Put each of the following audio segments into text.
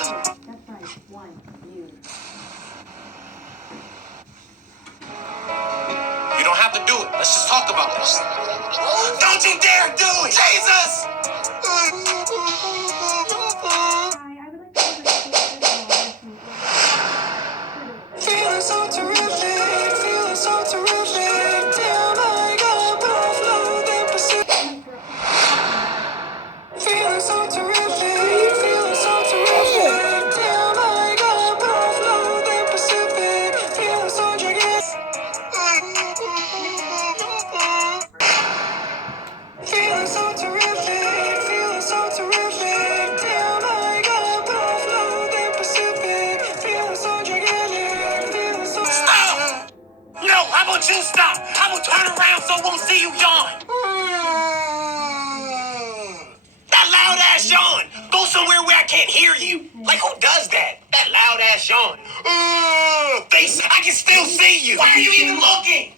That's right. One, you. You don't have to do it. Let's just talk about this. Don't you dare do it! Jesus! Hi, I would like to order some Feeling so terrific, feeling so terrific. Damn, I got both love and Pacific. Feeling so terrific, feeling so terrific. Damn, I got both love and Pacific. Feeling so gigantic. Feeling so terrific, feeling so terrific. Damn, I got both love and Pacific. Feeling so gigantic, feeling so. Stop! No, how about you stop? I will turn around so I won't see you yawn. That loud ass yawn. Go somewhere where I can't hear you. Like who does that? That loud ass yawn. Face, I can still see you. Why are you even looking?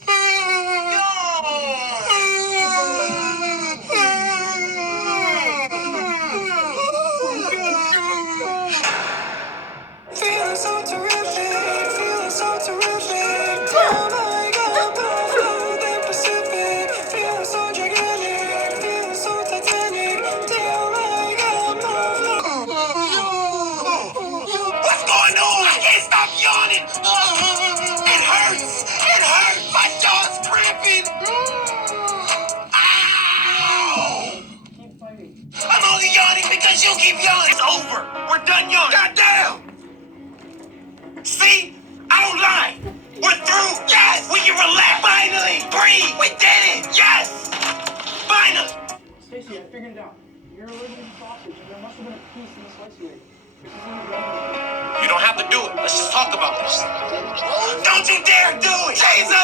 Feeling so terrific, feeling so terrific. Damn, I got both love and Pacific. Feeling so gigantic, feeling so titanic. Damn, I got both love. What's going on? I can't stop yawning. It hurts. It hurts. My jaw's cramping. Ow! I'm only yawning because you keep yawning. It's over. We're done yawning. Goddamn! See? I don't lie. We're through. Yes! We can relax. Finally! Breathe! We did it! Yes! Finally! Stacy, I figured it out. You're allergic to sausage, and there must have been a piece in the slice you ate. This is in the ground. You don't have to do it. Let's just talk about this. Don't you dare do it! Jesus!